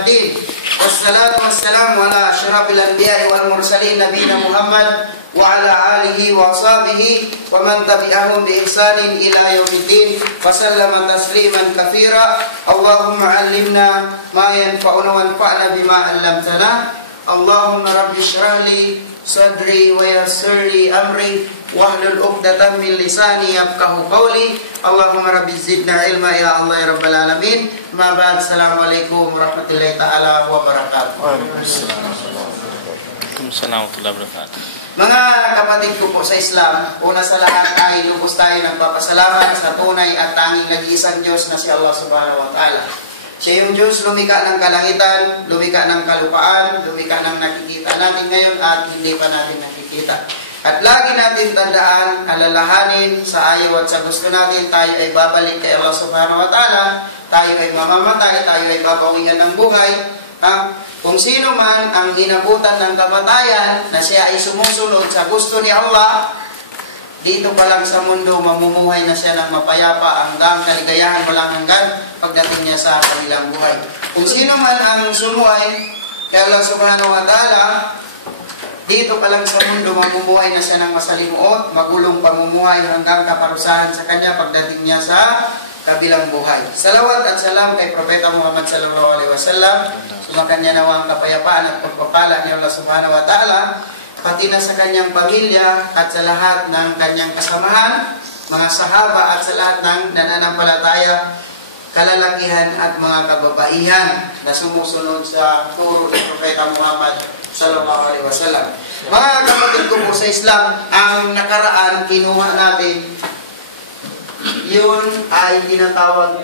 الدين والصلاة والسلام على أشرف الأنبياء والمرسلين نبينا محمد وعلى آله وصحبه ومن تبعهم بإحسان إلى يوم الدين وسلم تسليما كثيرا. اللهم علمنا ما ينفعنا وانفعنا بما علمتنا. اللهم رب اشرح لي صدري ويسر لي أمري واحلل عقدة من لساني يفقهوا قولي. اللهم رب زدنا علما يا الله يا رب العالمين. ما بعد, Assalamualaikum warahmatullahi taala wabarakatuh. Waalaikumsalam warahmatullahi wabarakatuh. Mga kapatid ko po sa Islam, una sa lahat ay lubos tayo ng papasalamat sa tunay at tanging nag-iisang Diyos na si Allah subhanahu wa ta'ala. Siya yung Diyos lumika ng kalangitan, lumika ng kalupaan, lumika ng nakikita natin ngayon at hindi pa natin nakikita. At lagi natin tandaan, alalahanin sa ayaw at sa gusto natin, tayo ay babalik kay Allah subhanahu wa ta'ala, tayo ay mamamatay, tayo ay babawian ng buhay. Kung sino man ang inabutan ng kamatayan na siya ay sumusunod sa gusto ni Allah, dito pa lang sa mundo, mamumuhay na siya ng mapayapa hanggang kaligayahan walang hanggan pagdating niya sa kanilang buhay. Kung sino man ang sumuhay kay Allah subhanahu wa ta'ala, dito pa lang sa mundo, mamumuhay na siya ng masalimuot, magulong pamumuhay hanggang kaparusahan sa kanya pagdating niya sa kabilang buhay. Salawat at salam kay Propeta Muhammad sallallahu alaihi wasallam, sumakanya nawang kapayapaan at pagpapala ni Allah subhanahu wa ta'ala, pati na sa kanyang pamilya at sa lahat ng kanyang kasamahan, mga sahaba at sa lahat ng nananampalataya, kalalakihan at mga kababaihan na sumusunod sa turo ni Propeta Muhammad sallallahu alaihi wasallam. Mga kapatid ko po sa Islam, ang nakaraan kinuha natin, yun ay tinatawag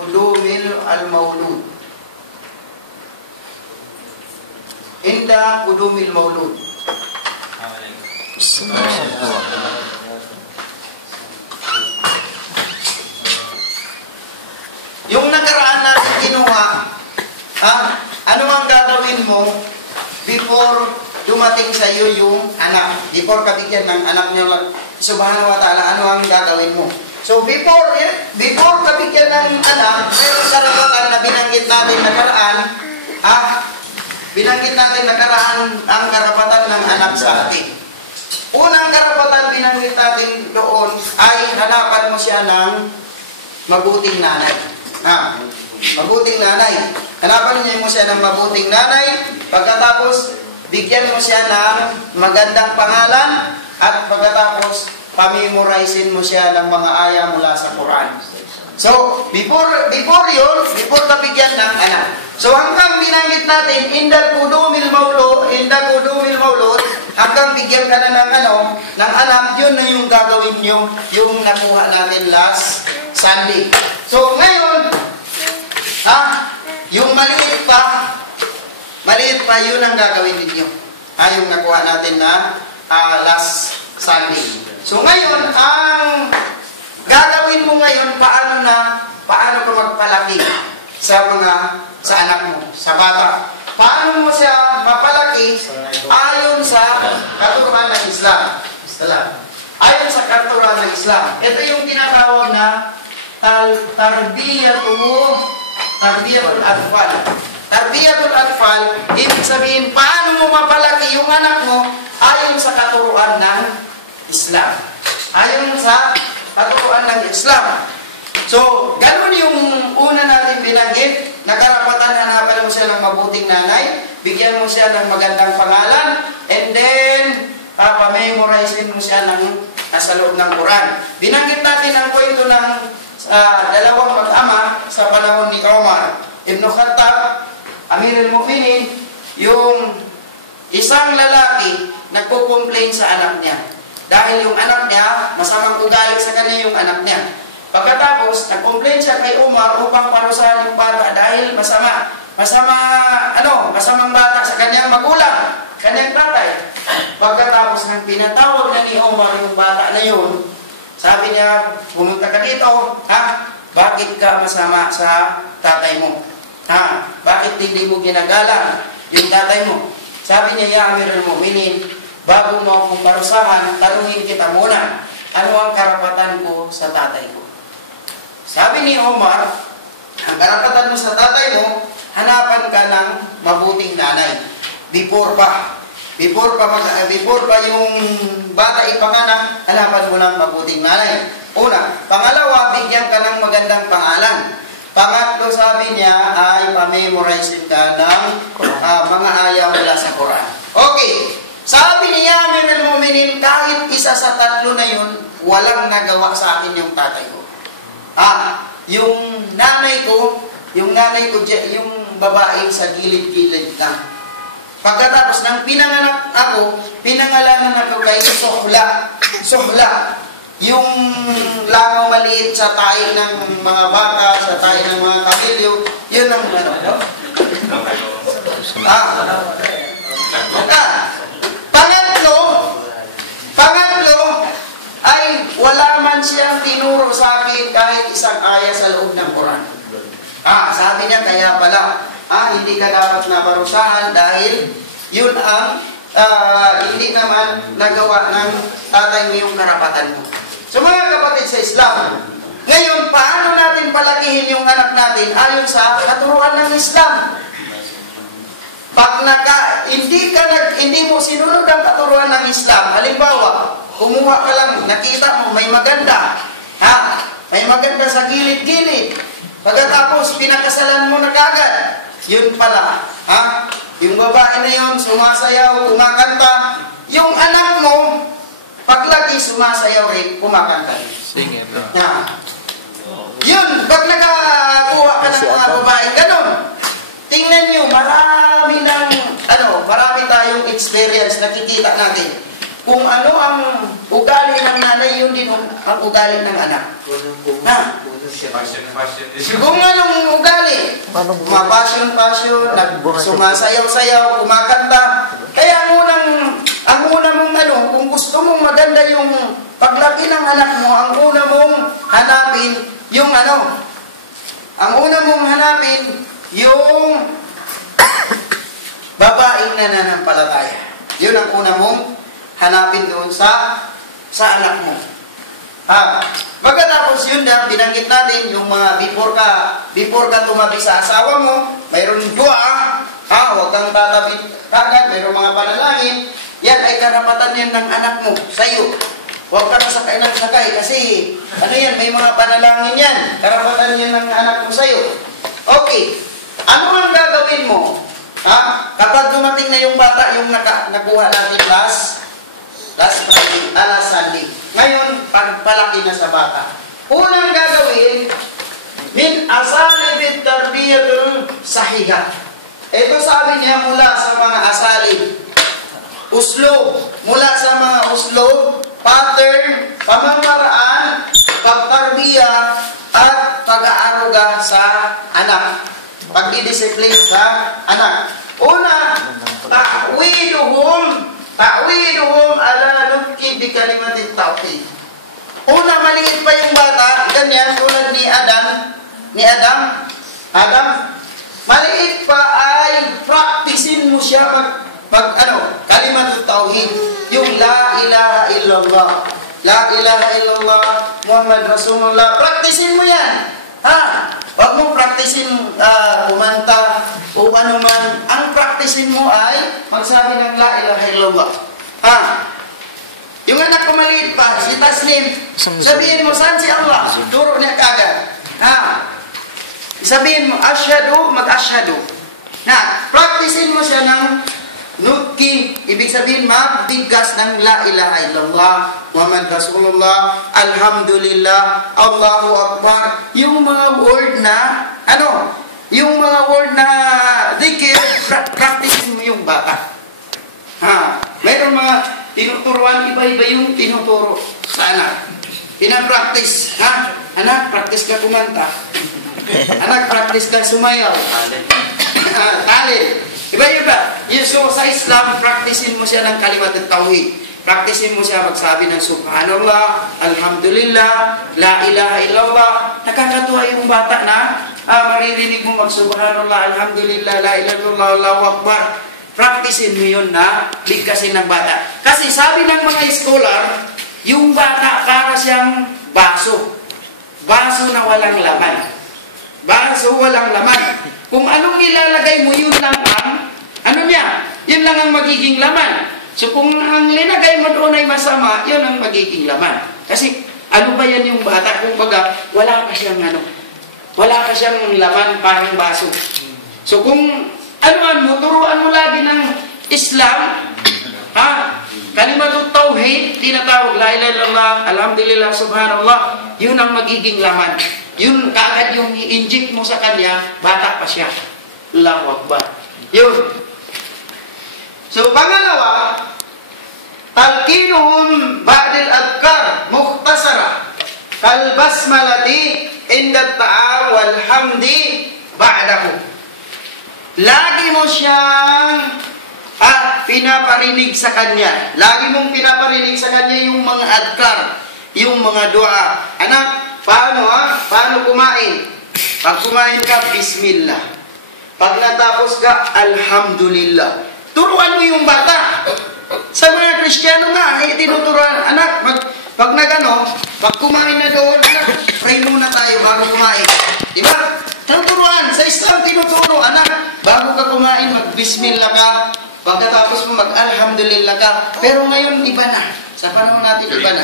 Qudumil al-Maulud. Inda Qudumil Maulud. Yung nakaraan natin kinuha, ano ang gagawin mo before dumating sa iyo yung anak? Before kabigyan ng anak niyo subhanahu wa ta'ala, ano ang gagawin mo? So before kabigyan ng anak, mayroong karapatan na binanggit natin nakaraan, ang karapatan ng anak sa atin. Unang karapatan binanggit natin doon ay hanapan mo siya ng mabuting nanay. Mabuting nanay. Hanapan mo siya ng mabuting nanay. Pagkatapos, bigyan mo siya ng magandang pangalan. At pagkatapos, pamemorizein mo siya ng mga aya mula sa Quran. So, before kabigyan ng anak. So, hanggang binanggit natin, Inda Qudumil Maulud, hanggang bigyan ka na ng anak, yun na yung gagawin nyo, yung nakuha natin last Sunday. So, ngayon, yung maliit pa, yun ang gagawin ninyo. Yung nakuha natin na last Sunday. So, ngayon, ang gagawin mo ngayon, paano ka magpalaki sa anak mo, sa bata. Paano mo siya mapalaki ayon sa katuruan ng Islam. Ayon sa katuruan ng Islam. Ito yung tinatawag na tarbiyatul atfal. Tarbiyatul atfal, ibig sabihin, paano mo mapalaki yung anak mo ayon sa katuruan ng Islam. Ayon sa katuruan ng Islam. So, ganun yung una natin binanggit, na karapatan, hanapan mo siya ng mabuting nanay, bigyan mo siya ng magandang pangalan, and then, pamemorizein mo siya nasa loob ng Quran. Binanggit natin ang kwento ng dalawang mag-ama sa panahon ni Umar Ibn Khattab, Amirul Mu'minin, yung isang lalaki nagko-complain sa anak niya. Dahil yung anak niya, masamang ugali sa kanya yung anak niya. Pagkatapos, nag-complain siya kay Umar upang parusahan yung bata dahil masamang bata sa kanyang magulang, kanyang tatay. Pagkatapos ng pinatawag na ni Umar yung bata na yun, sabi niya, pumunta ka dito, bakit ka masama sa tatay mo? Bakit hindi mo ginagalang yung tatay mo? Sabi niya, ya Amirul Mu'minin, bago mo akong parusahan, tanungin kita muna. ano ang karapatan ko sa tatay ko? Sabi ni Omar, ang karapatan mo sa tatay mo, hanapan ka ng mabuting nanay. Before pa yung bata ipanganak, hanapan mo ng mabuting nanay. Una. Pangalawa, bigyan ka ng magandang pangalan. Pangatlo, sabi niya, ay pamemorize ka ng mga ayaw mula sa Quran. Okay. Sabi ni Amir al-Mu'minin, kahit isa sa tatlo na yun, walang nagawa sa akin yung tatay ko. Yung nanay ko, yung babae sa gilid-gilid na. Pagkatapos ng pinanganak ako, pinangalanan ako kay Sohla. Yung langaw maliit sa tayo ng mga baka, sa tayo ng mga kamilyo, yun ang ano. Pangatlo, ay wala man siyang tinuro sa akin kahit isang aya sa loob ng Quran. Sabi niya, kaya pala, hindi ka dapat naparusahan dahil yun ang hindi naman nagawa ng tatay mo yung karapatan mo. So mga kapatid sa Islam, ngayon, paano natin palakihin yung anak natin ayon sa katuruan ng Islam? Pag hindi mo sinunod ang katuruan ng Islam, halimbawa, kumuha ka lang, nakita mo, may maganda. May maganda sa gilid-gilid. Pagkatapos, pinakasalan mo na kagad. Yun pala. Yung babae na yun, sumasayaw, kumakanta. Yung anak mo, paglaki, sumasayaw rin, kumakanta rin. Singin. Yun, pag nakakuha ka ng mga babae, ganun. Tingnan nyo, marami tayong experience, nakikita natin. Kung ano ang ugali ng nanay, yun din ang ugali ng anak. Kung anong ugali, passion, sumasayaw-sayaw, kumakanta. Kaya ang una mong kung gusto mong maganda yung paglaki ng anak mo, ang una mong hanapin yung yung babaeng nananampalataya. Yun ang una mong hanapin doon sa anak mo. Magkatapos yun na, binanggit natin yung mga before ka tumabi sa asawa mo, mayroon dua, huwag kang tatabi kagad, mayroon mga panalangin, yan ay karapatan yan ng anak mo, sa'yo. Huwag ka nasakay ng sakay kasi, may mga panalangin yan, karapatan yan ng anak mo sa'yo. Okay, ano ang gagawin mo? Kapag dumating na yung bata, yung nakuha natin last Sunday. Ngayon, pagpalaki na sa bata. Unang gagawin, min asalib tarbiyatul sahiha. Ito sabi niya mula sa mga asalib. Mula sa mga uslub, pattern, pamamaraan, pagtarbiya, at pag-aaruga sa anak. Pagdidisiplin sa anak. Una, ta'widuhum ala nutki bi kalimatit tauhid. Una, maliit pa yung bata, ganyan, tulad ni Adam, maliit pa ay practicein mo siya kalimatit tauhid. Yung la ilaha illallah. La ilaha illallah, Muhammad Rasulullah. Practicein mo yan. Huwag mong practicein kumanta o ano man. Ang practicein mo ay magsabi ng la ilaha illallah. Yung anak ko maliit pa, si Taslim, sabihin mo, saan si Allah? Turo niya kagad. Sabihin mo, asyhadu, mag-asyhadu. Practicein mo siya ng nutki, ibig sabihin magbigkas ng la ilaha illallah, Muhammad Rasulullah, alhamdulillah, Allahu Akbar. Yung mga word na dhikr, practice mo yung bata. Mayroon mga tinuturuan, iba-iba yung tinuturo sa anak. Pinapractice. Anak, practice ka kumanta. Anak, practice ka sumayaw. Talent. Iba-iba. So, sa Islam, practicein mo siya ng kalimat at tauhid. Practicein mo siya magsabi ng subhanallah, alhamdulillah, la ilaha illallah. Nakakatuwa yung bata na maririnig mo mag-subhanallah, alhamdulillah, la ilaha illallah, Allahu Akbar. Practicein mo yun na bigkasin ng bata. Kasi sabi ng mga scholar, Yung bata para siyang baso. Baso na walang laman. Baso walang laman. Kung anong ilalagay mo, yun lang ang, ano niya? Yun lang ang magiging laman. So kung ang linagay mo doon ay masama, yun ang magiging laman. Kasi ano ba yan yung bata? Kung baga, wala pa siyang ano. Wala pa siyang laman parang baso. So kung anuan mo, turuan mo lagi ng Islam, kalimatut tauhid, tinatawag la ilaha illallah, alhamdulillah, subhanallah, yun ang magiging laman. Yun kaagad yung i-inject mo sa kanya, bata pa siya. Allahu Akbar. Yun. So pangalawa, talqinuhum ba'dal adhkar mukhtasara kal basmalati inda ta'am wal hamdi ba'dahu. Lagi mo siyang pinaparinig sa kanya. Lagi mong pinaparinig sa kanya yung mga adkar, yung mga dua. Anak, paano kumain? Pag kumain ka, bismillah. Pag natapos ka, alhamdulillah. Turuan mo yung bata. Sa mga Kristiyano nga, tinuturuan, anak, pag kumain na doon, anak, pray muna tayo bago kumain. Diba? Tuturuan. Sa Islam, tinuturo, anak, bago ka kumain, mag-bismillah ka. Pagkatapos mo mag-alhamdulillah ka. Pero ngayon, iba na. Sa panahon natin, iba na.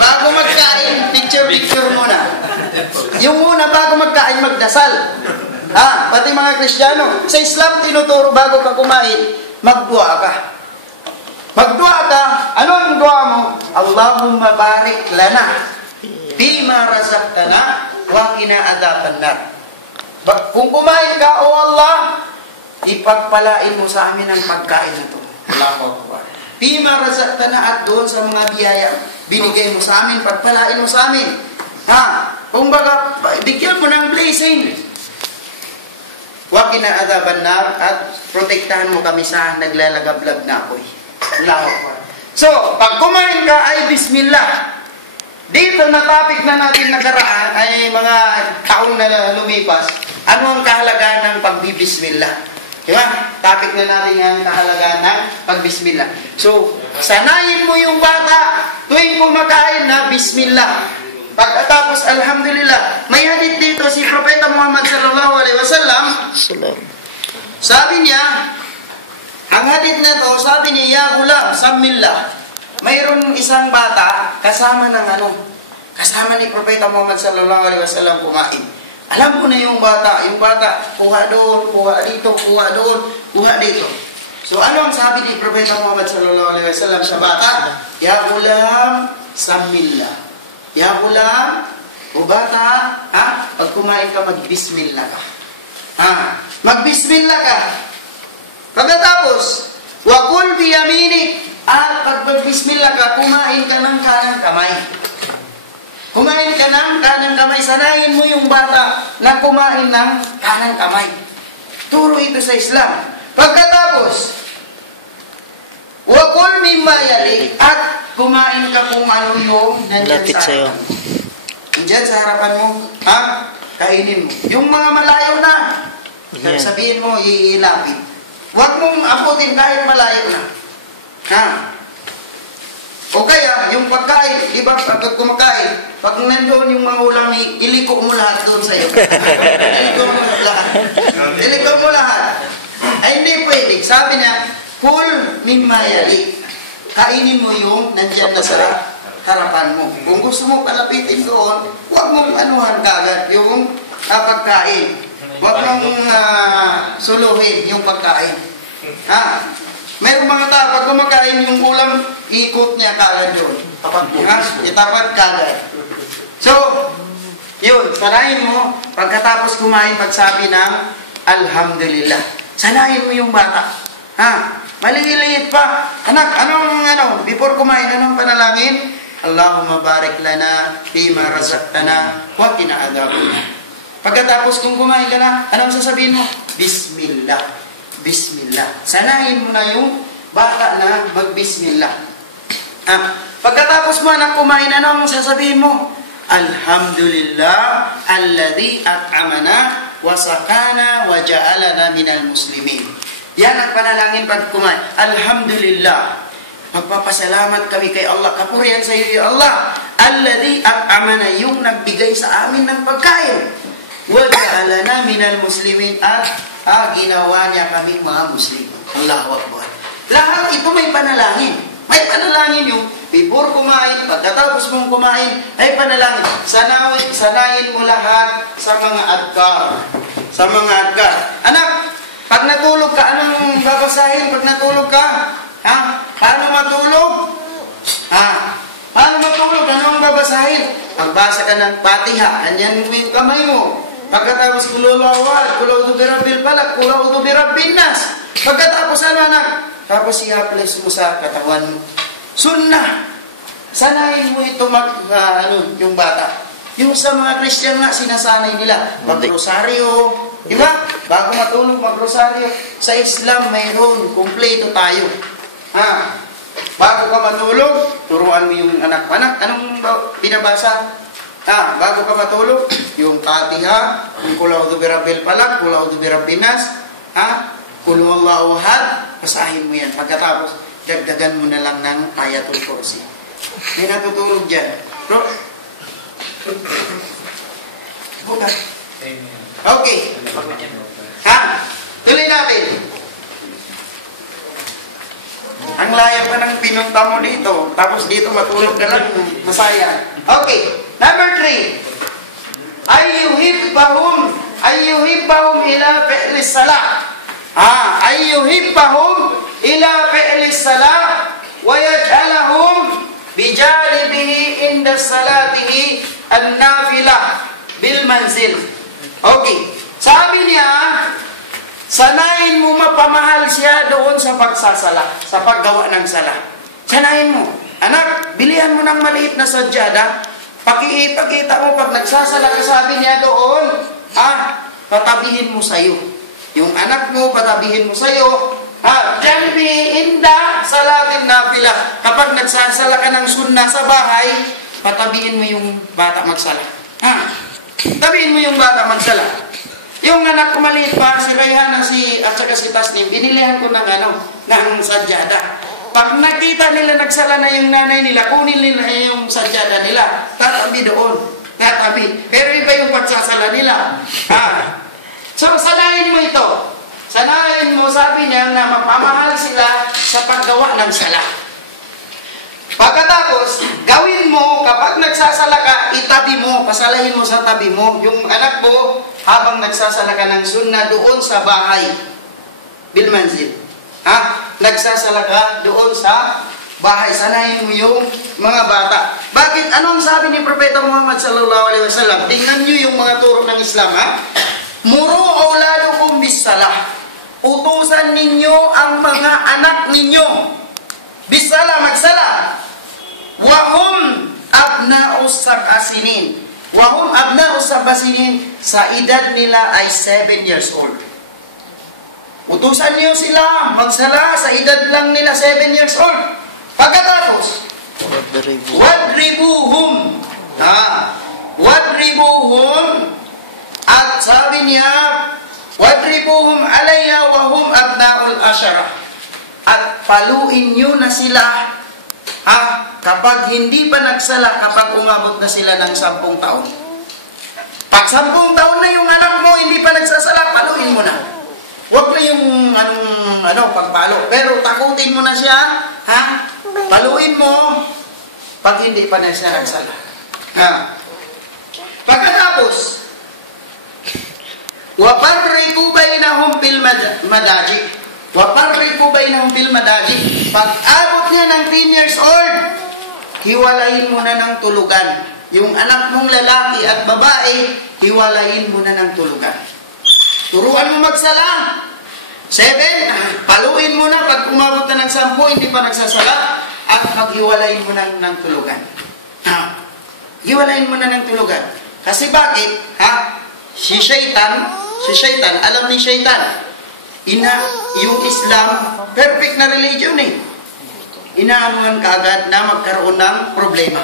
Bago magkain, picture muna. Yung muna, bago magkain, magdasal. Pati mga Kristiyano. Sa Islam, tinuturo, bago ka kumain, magdua ka. Magdua ka. Ano ang dua mo? Allahumma barik lana bima razaqtana wa qina adzaban nar. Kung kumain ka, O Allah, ipagpalain mo sa amin ang pagkain na ito. Allahu Akbar. Bima razaqtana, at doon sa mga biyaya binigay mo sa amin, pagpalain mo sa amin. Kung baga, bigyan mo ng blessing. Wa qina adzaban nar, at protektahan mo kami sa naglalagablab na apoy. Allahu Akbar. So, pag kumain ka ay bismillah. Dito na topic na natin nagaraan ay mga taon na lumipas. Ano ang kahalagaan ng pagbibismillah? Diba? Topic na natin ang kahalagaan ng pagbismillah. So, sanayin mo yung bata tuwing kumakain na bismillah. Pagkatapos, alhamdulillah. May hadith dito si Propeta Muhammad sallallahu alaihi wasallam. Sabi niya, ang hadith na to, sabi niya, ya gulam, sammillah. Mayroon isang bata kasama ni Propeta Muhammad sallallahu alaihi wasallam kumain. Alam ko na yung bata, kuha doon, kuha dito, kuha doon, kuha dito. So ano ang sabi ni Propeta Muhammad sallallahu alaihi wasallam sa bata? Ya gulam, sammillah. Ya gulam, o bata, pag kumain ka, magbismillah ka. Magbismillah ka. Pagkatapos, wa kul bi yaminik, at pag magbismillah ka, kumain ka ng kanang kamay. Kumain ka ng kanang kamay. Sanayin mo yung bata na kumain ng kanang kamay. Turo ito sa Islam. Pagkatapos, wa kul mimma yalik, at kumain ka kung ano yung nandyan sa harapan mo. Nandyan sa harapan mo, kainin mo. Yung mga malayo na, sabihin mo, iilapit. Huwag mong abutin kahit malayo na. O kaya, yung pagkain, di ba, pag kumakain, pag nandoon yung mga ulam, iliko mo lahat doon sa'yo. Iliko mo lahat. Ay, hindi pwede. Sabi niya, kul mimma yali. Kainin mo yung nandyan na sa harapan mo. Kung gusto mo palapitin doon, huwag mong anuhan kagad yung pagkain. Huwag mong suluhin yung pagkain. Mayroong mga tao, pag kumakain yung ulam, ikot niya kagad yun. Itapat kagad. So, yun, sanayin mo, pagkatapos kumain, pagsabi ng alhamdulillah. Sanayin mo yung bata. Maliliit pa. Anak, before kumain, anong panalangin? Allahumma barik lana, fima razaqtana, wa qina adzabannar. Pagkatapos kung kumain ka na, anong sasabihin mo? Bismillah. Bismillah. Sanayin mo na yung bata na mag-bismillah. Pagkatapos mo anak kumain, anong sasabihin mo? Alhamdulillah alladhi at'amana wa sakana wa ja'alana minal muslimin. Yan ang panalangin pag kumain. Alhamdulillah. Magpapasalamat kami kay Allah. Kapurihan sa iyo, ya Allah. Alladhi at'amana, yung nagbigay sa amin ng pagkain. Wa ja'alana minal muslimin, at ginawa niya kami mga Muslim. Allahu Akbar. Lahat ito may panalangin. May panalangin yung before kumain, pagkatapos mong kumain, ay panalangin. Sanayin mo lahat sa mga adkar. Sa mga adkar. Anak, pag natulog ka, anong babasahin? Pag natulog ka, paano matulog? Paano matulog? Anong babasahin? Magbasa ka ng Fatiha. Anyan mo yung kamay mo. Pagkatapos kululawad, kulawdu birabbil falak, kulawdu birabbin nas. Pagkatapos ano, anak? Tapos i-apply mo sa katawan mo. Sunnah. Sanayin mo ito yung bata. Yung sa mga Christian nga, sinasanay nila. Mag-rosaryo. Diba? Bago matulog, mag-rosaryo. Sa Islam, mayroon. Kompleto tayo. Bago ka matulog, turuan mo yung anak. Anak, anong binabasa? Bago ka matulog, yung Fatiha, yung Qul a'udhu birabbil falaq, Qul a'udhu birabbin nas, Qul huwallahu ahad, basahin mo yan. Pagkatapos, dagdagan mo na lang ng Ayatul Kursi. May natutulog dyan. Bro? Okay. Tuloy natin. Ang layo pa ng pinunta mo dito, tapos dito matulog ka lang, masaya. Okay. Number 3. Ayyuhibbahum ila fi'li salah. Ayyuhibbahum ila fi'li salah wa yaj'alahum bijanibihi inda salatihi an-nafilah bil manzil. Okay. Sabi niya, sanayin mo mapamahal siya doon sa pagsasala, sa paggawa ng sala. Sanayin mo. Anak, bilihan mo ng maliit na sadyada. Pakikita mo pag nagsasala ka, sabi niya doon, patabihin mo sa'yo. Yung anak mo, patabihin mo sa'yo. Janbi inda salatin nafila. Kapag nagsasala ka ng sunna sa bahay, patabihin mo yung bata magsala. Tabihin mo yung bata magsala. Yung anak ko maliit pa, si Rayhana at saka si Tasnim, binilihan ko ng sadyada. Pag nakita nila nagsala na yung nanay nila, kunin nila yung sadyada nila. Tatabi doon. Tatabi. Pero iba yung pagsasala nila. So, sanayin mo ito. Sanayin mo, sabi niya, na mapamahal sila sa paggawa ng sala. Pagkatapos, gawin mo, kapag nagsasala ka, itabi mo, pasalahin mo sa tabi mo. Yung anak mo, habang nagsasala ka ng sunna doon sa bahay. Bilmanzil. Nagsasala ka doon sa bahay. Sanayin mo yung mga bata. Bakit? Anong sabi ni Propeta Muhammad sallallahu alaihi wasallam? Tingnan nyo yung mga turo ng Islam, Muru auladukum bisalah. Utusan ninyo ang mga anak ninyo. Bisalah, magsala. Wahum abna'us sab'asinin. Wahum abna'us sab'asinin. Sa edad nila ay 7 years old. Utusan niyo sila magsala sa edad lang nila 7 years old. Pagkatapos, wadribuhum. Wadribuhum. At sabi niya, wadribuhum alayya wahum abna'ul asyara. At paluin niyo na sila kapag hindi pa nagsala, kapag umabot na sila ng 10 taon. Pag 10 taon na yung anak mo, hindi pa nagsasala, paluin mo na. Huwag na yung pagpalo. Pero takutin mo na siya, paluin mo, pag hindi pa na siya nagsala. Pagkatapos, waparriku bainahum bil madaji. Waparriku bainahum bil madaji. Pag abot niya ng 10 years old, hiwalayin mo na ng tulugan. Yung anak mong lalaki at babae, hiwalayin mo na ng tulugan. Turuan mo magsala. 7, paluin mo na pag umabot na ng 10, hindi pa nagsasala, at paghiwalayin mo na ng tulugan. Hiwalayin mo na ng tulugan. Kasi bakit? Si Shaitan, alam ni Shaitan, yung Islam, perfect na religion Inaanuhan ka agad na magkaroon ng problema.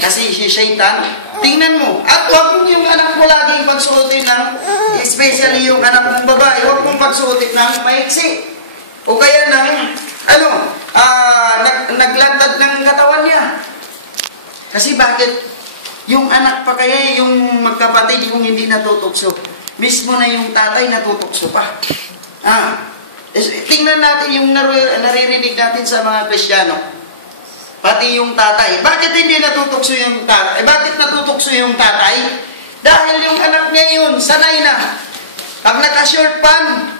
Kasi si Shaitan, tingnan mo, at huwag mong yung anak mo laging pagsuotin ng, especially yung anak mong babae, huwag mong pagsuotin ng maiksi. O kaya ng naglantad ng katawan niya. Kasi bakit? Yung anak pa kaya, yung magkapatid yung hindi natutukso. Mismo na yung tatay natutukso pa. Tingnan natin yung naririnig natin sa mga Kristiyano. Pati yung tatay. Bakit hindi natutukso yung tatay? Bakit natutukso yung tatay? Dahil yung anak niya yun, sanay na. Pag naka-short pan,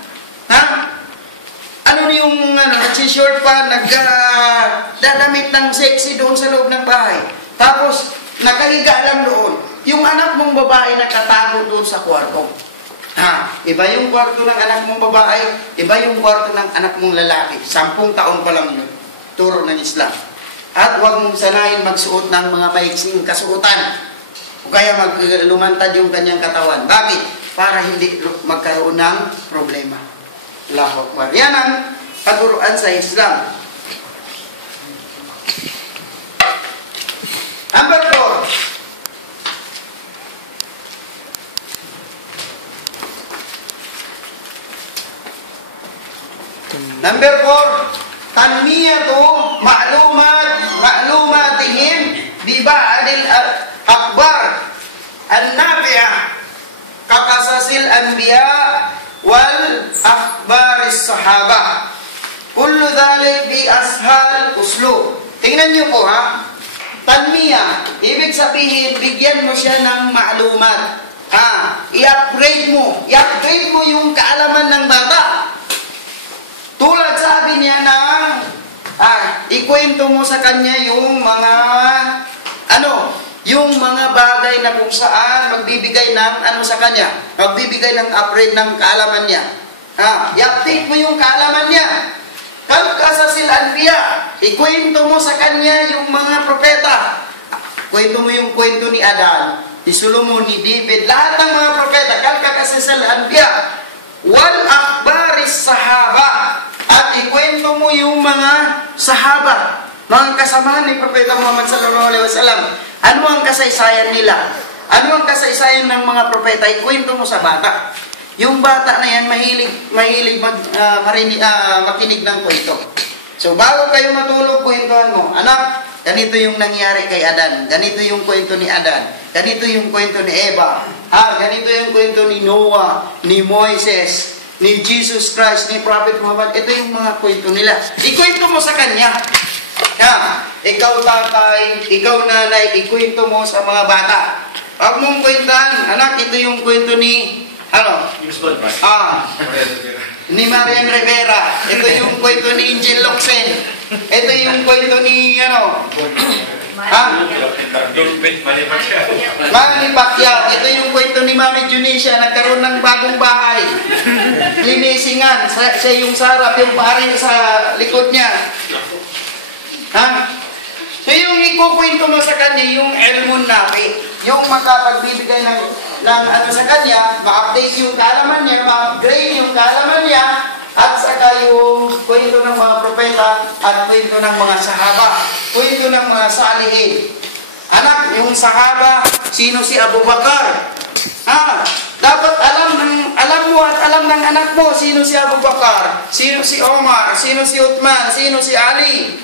nagsi-short pan, nagdadamit ng sexy doon sa loob ng bahay. Tapos, nakahiga lang doon. Yung anak mong babae nakatago doon sa kwarto. Iba yung kwarto ng anak mong babae, iba yung kwarto ng anak mong lalaki. 10 taon pa lang yun. Turo ng Islam. At huwag mong sanayin magsuot ng mga maiksing kasuotan. O kaya lumantad yung kanyang katawan. Bakit? Para hindi magkaroon ng problema. Allahu Akbar. Yan ang katuruan sa Islam. Number 4. Number 4, tanmiyatu ma'lumatihim bi ba'dil akbar an-nafi'ah kaqasasil anbiya wal akhbaris sahaba. Kullu dhalik bi ashal uslub. Tingnan niyo po Tanmiyah, ibig sabihin bigyan mo siya ng ma'lumat. I-upgrade mo yung kaalaman ng bata. Tulad sabi niya ikwento mo sa kanya yung mga bagay na kung saan magbibigay ng sa kanya, magbibigay ng upgrade ng kaalaman niya. I-update mo yung kaalaman niya. Kalkasasil anbiya, ikwento mo sa kanya yung mga propeta. Kwento mo yung kwento ni Adan, ni Solomon, ni David, lahat ng mga propeta. Kalkasasil anbiya wal akhbaris sahaba, at ikwento mo yung mga sahaba, mga kasamahan ni Propeta Muhammad sallallahu alaihi wasallam. Ano ang kasaysayan nila? Ano ang kasaysayan ng mga propeta? Ikwento mo sa bata. Yung bata na yan mahilig makinig ng kwento. So bago kayo matulog, kwentuhan mo, anak, ganito yung nangyari kay Adan, ganito yung kwento ni Adan, ganito yung kwento ni Eva, ganito yung kwento ni Noah, ni Moises, ni Jesus Christ, ni Prophet Muhammad. Ito yung mga kwento nila. Ikwento mo sa kanya. Ikaw tatay, ikaw nanay, ikwento mo sa mga bata. Pag mong kwentan, anak, ito yung kwento ni ni Marian Rivera. Ito yung kwento ni Angel Locsin. Ito yung kwento ni Manny Pacquiao. Ito yung kwento ni Mami Junisha. Nagkaroon ng bagong bahay, linisingan. Siya yung sarap, yung pare sa likod niya. So yung ikukwento mo sa kanya, yung ilmun nafi, yung makapagbibigay ng sa kanya, ma-update yung kaalaman niya, ma-upgrade yung kaalaman niya, at saka yung kwento ng mga propeta at kwento ng mga sahaba, kwento ng mga salihin. Anak, yung sahaba, sino si Abu Bakar? Dapat alam mo at alam ng anak mo sino si Abu Bakar, sino si Omar, sino si Uthman, sino si Ali,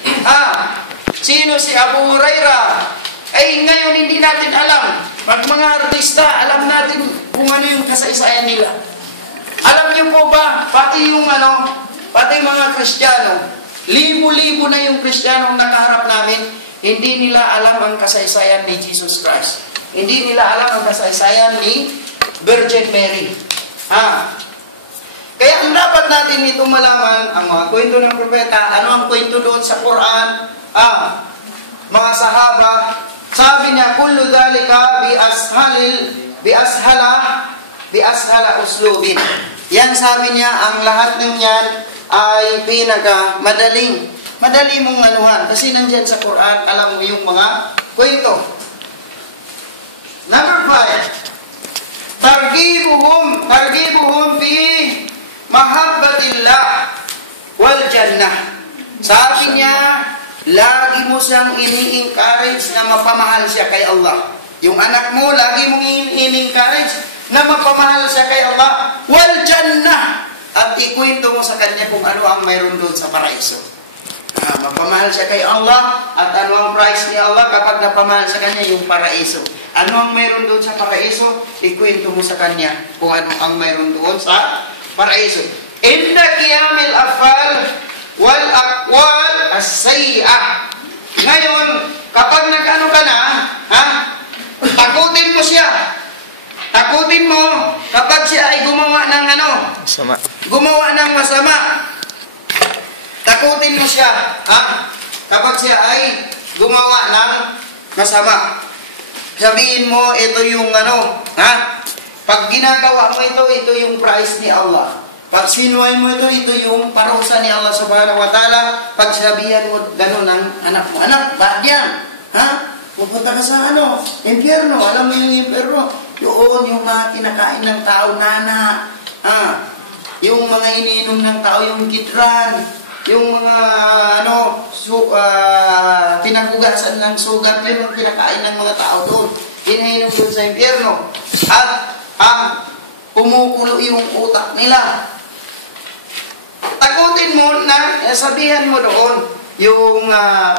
sino si Abu Hurairah. Ngayon hindi natin alam. Pag mga artista, alam natin kung ano yung kasaysayan nila. Alam niyo po ba, pati mga Kristiyano, libo-libo na yung Kristiyano nakaharap namin, hindi nila alam ang kasaysayan ni Jesus Christ. Hindi nila alam ang kasaysayan ni Virgin Mary. Kaya ang dapat natin ito malaman, ang mga kwento ng propeta, ano ang kwento doon sa Quran, mga sahaba. Sabi niya, kullu dhalika bi ashala uslubin. Yan, sabi niya, ang lahat ng yan ay madali mong anuhan. Kasi nandyan sa Quran, alam mo yung mga kwento. Number 5, targibuhum fi mahabbatillah wal jannah. Sabi niya, lagi mo siyang ini-encourage na mapamahal siya kay Allah. Yung anak mo, lagi mong ini-encourage na mapamahal siya kay Allah. Wal jannah. At ikwento mo sa kanya kung ano ang mayroon doon sa paraiso. Mapamahal siya kay Allah. At ano ang price ni Allah kapag napamahal sa kanya? Yung paraiso. Ano ang mayroon doon sa paraiso? Ikwento mo sa kanya kung ano ang mayroon doon sa paraiso. Inda qiyamil afal wal aqwal as-sayyi'ah. Ngayon, kapag nag-ano ka na, takutin mo siya. Takutin mo kapag siya ay gumawa ng Masama. gumawa ng masama. Takutin mo siya, kapag siya ay gumawa ng masama. Sabihin mo, ito yung pag ginagawa mo ito yung price ni Allah. Pag sinuway mo ito yung parusa ni Allah subhanahu wa ta'ala. Pag sabihan mo gano'n ng anak mo, anak, bakit yan? Pupunta ka sa impyerno. Alam mo yung impyerno? Yun, yung mga kinakain ng tao, nana. Yung mga iniinom ng tao, yung kitran. Yung mga pinagugasan ng sugat, yun yung kinakain ng mga tao doon. Inainom doon sa impyerno. At kumukulo yung utak nila. Takutin mo na, sabihan mo doon yung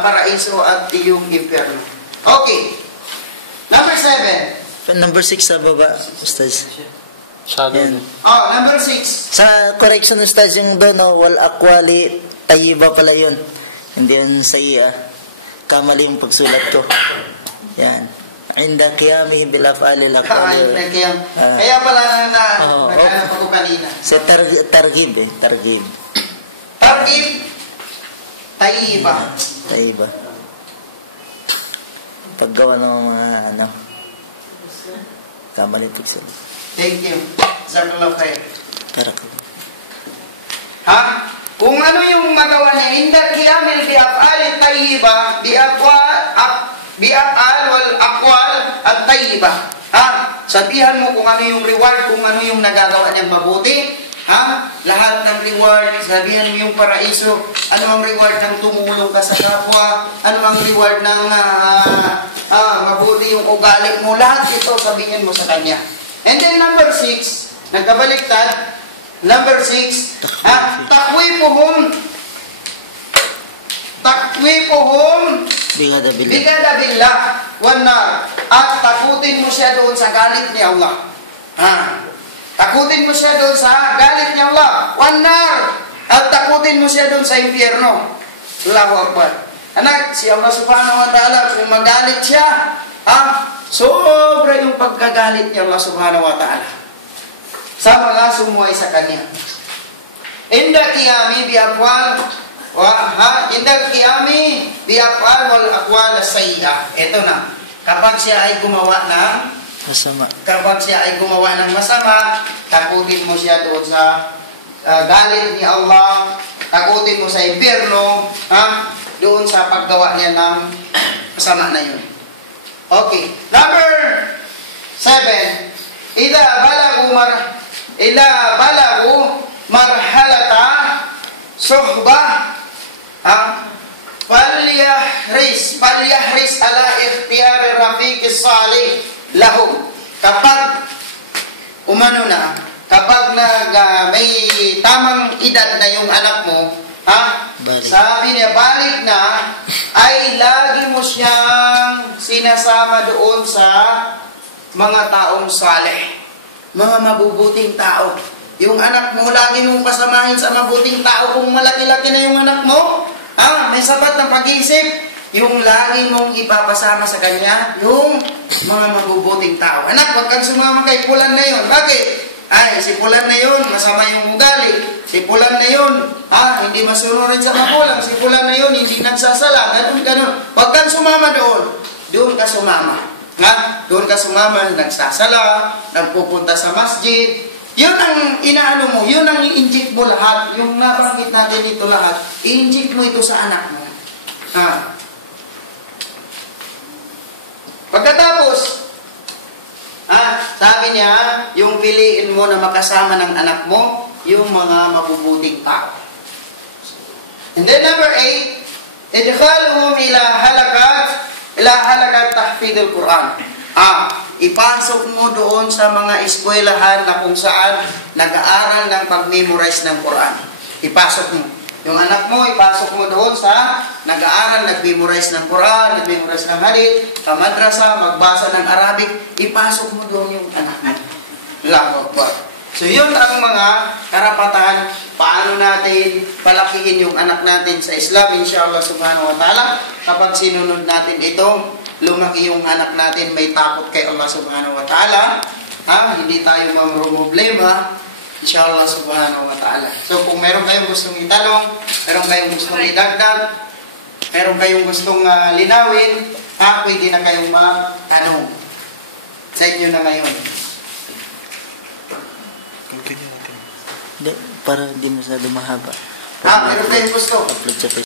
paraiso at yung impyerno. Okay. Number 7. Number 6 sa baba, Ustaz. Yan. Number 6. Sa correction, Ustaz, yung doon, wal aqwali, tayyiba pala yun. Hindi yun sa iya. Kamali yung pagsulat ko. Yan. Inda qiyamihi bil af'ali al-aqwali. Kaya pala naghanap ako kanina. Sa targhib. Targhib. Tayyiba. Tayyiba. Paggawa ng mga kamali pagsulat. Thank you. Jazakallahu khair. Tarak. Kung ano yung magawa niya, inda qiyamil bi af'ali tayyiba, bi af'al wal aqwal at tayyiba. Sabihan mo kung ano yung reward, kung ano yung nagagawa niyang mabuti. Lahat ng reward, sabihan mo yung paraiso. Ano ang reward ng tumulong ka sa kapwa? Ano ang reward ng mabuti yung ugali mo? Lahat ito sabihin mo sa kanya. And then number 6, nagkabaliktad. Number 6, takwipuhum bigada billah wan nar. At takutin mo siya doon sa galit ni Allah. Takutin mo siya doon sa galit ni Allah. Wan nar. At takutin mo siya doon sa impyerno. Allahu Akbar. Anak, si Allah subhanahu wa ta'ala, kung magalit siya, sobra yung pagkagalit ni Allah subhanahu wa ta'ala sa mga sumuhay sa kanya. Inda qiyami bi aqwal inda qiyami bi aqwal wal aqwal as-sayyi'ah. Ito na. Kapag siya ay gumawa ng masama. Kapag siya ay gumawa ng masama, takutin mo siya doon sa galit ni Allah, takutin mo sa impyerno, doon sa paggawa niya ng masama na yun. Okay. Number 7. Ila balagu marhalata suhbah falyahris ala ikhtiyari rafiqis salih lahum. Kapag kapag may tamang edad na yung anak mo, sabi niya, balik na, ay lagi mo siyang sinasama doon sa mga taong saleh, mga mabubuting tao. Yung anak mo, lagi mong pasamahin sa mabuting tao. Kung malaki-laki na yung anak mo, may sapat na pag-iisip, yung lagi mong ipapasama sa kanya, yung mga mabubuting tao. Anak, huwag kang sumama kay Pulan na yun. Bakit? Ay, si Pulan na yun, masama yung ugali. Si Pulan na yun, hindi masunurin sa magulang. Si Pulan na yun, hindi nagsasala. Ganun. Huwag kang sumama doon. Doon ka sumama. Doon ka sumama, nagsasala, nagpupunta sa masjid. Yun ang inaano mo, yun ang i-inject mo lahat. Yung nabanggit natin ito lahat, i-inject mo ito sa anak mo. Pagkatapos, sabi niya, yung piliin mo na makasama ng anak mo, yung mga mabubuting tao. And then number 8, idkhaluhum ila halakat tahfidul Quran. Ipasok mo doon sa mga eskwelahan na kung saan nag-aaral ng pag-memorize ng Quran. Ipasok mo. Yung anak mo, ipasok mo doon sa nag-aaral, nag-memorize ng Quran, nag-memorize ng hadith, madrasa, magbasa ng Arabic, ipasok mo doon yung anak mo. Allahu Akbar. So yun ang mga karapatan, paano natin palakihin yung anak natin sa Islam, insyaAllah subhanahu wa ta'ala. Kapag sinunod natin ito, lumaki yung anak natin, may takot kay Allah subhanahu wa ta'ala. Hindi tayo mamroblema, insyaAllah subhanahu wa ta'ala. So kung meron kayong gustong itanong, meron kayong gustong idagdag, meron kayong gustong linawin, pwede na kayong magtanong. Sa inyo na ngayon. Hindi, para hindi masyado mahaba. Meron kayong gusto. Upload sa